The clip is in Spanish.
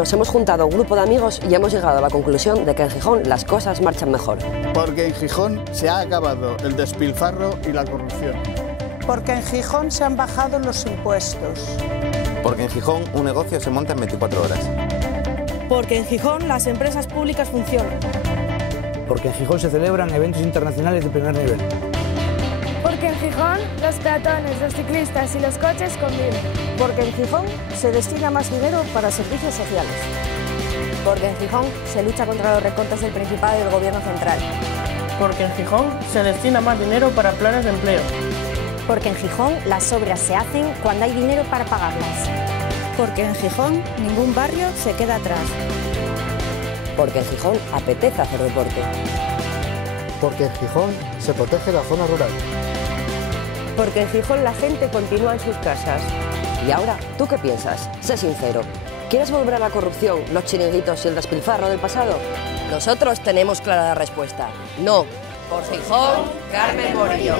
nos hemos juntado un grupo de amigos y hemos llegado a la conclusión de que en Gijón las cosas marchan mejor. Porque en Gijón se ha acabado el despilfarro y la corrupción. Porque en Gijón se han bajado los impuestos. Porque en Gijón un negocio se monta en 24 horas. Porque en Gijón las empresas públicas funcionan. Porque en Gijón se celebran eventos internacionales de primer nivel. Porque en Gijón los peatones, los ciclistas y los coches conviven. Porque en Gijón se destina más dinero para servicios sociales. Porque en Gijón se lucha contra los recortes del Principado y del Gobierno central. Porque en Gijón se destina más dinero para planes de empleo. Porque en Gijón las obras se hacen cuando hay dinero para pagarlas. Porque en Gijón ningún barrio se queda atrás. Porque en Gijón apetece hacer deporte. Porque en Gijón se protege la zona rural. Porque en Gijón la gente continúa en sus casas. Y ahora, ¿tú qué piensas? Sé sincero. ¿Quieres volver a la corrupción, los chiringuitos y el despilfarro del pasado? Nosotros tenemos clara la respuesta. No. Por Gijón, Carmen Morillo.